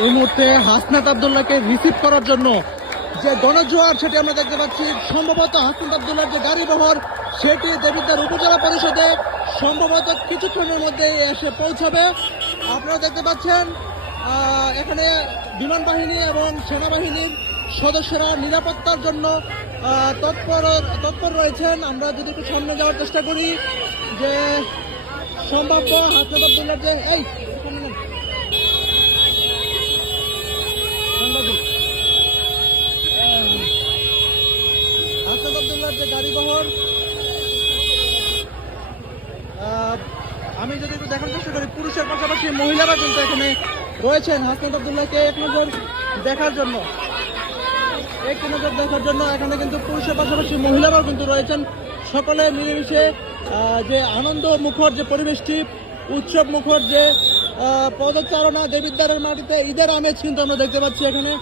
এই মুহূর্তে হাসনাত আব্দুল্লাহকে রিসিভ করার জন্য যে গণজোয়ার সেটি আমরা দেখতে পাচ্ছি। সম্ভবত হাসনাত আব্দুল্লাহর যে গাড়ি বহর সেটি দেবিদ্বার উপজেলা পরিষদে সম্ভবত কিছুক্ষণের মধ্যে এসে পৌঁছাবে। আপনারা দেখতে পাচ্ছেন এখানে বিমান বাহিনী এবং সেনাবাহিনীর সদস্যরা নিরাপত্তার জন্য তৎপর রয়েছেন। আমরা যদি একটু সামনে যাওয়ার চেষ্টা করি যে সম্ভাব্য হাসনাত আব্দুল্লাহর যে হাসনাত আব্দুল্লাহর যে গাড়ি বহর, আমি যদি একটু দেখার চেষ্টা করি, পুরুষের পাশাপাশি মহিলারা কিন্তু এখানে রয়েছেন হাসনাত আব্দুল্লাহকে এক নজর দেখার জন্য। এখানে কিন্তু পুরুষের পাশাপাশি মহিলারাও কিন্তু রয়েছেন। সকলে মিলেমিশে যে আনন্দ মুখর যে পরিবেশটি, উৎসব মুখর যে পদচারণা, দেবিদ্বারের মাটিতে ঈদের আমেজ কিন্তু আমরা দেখতে পাচ্ছি এখানে।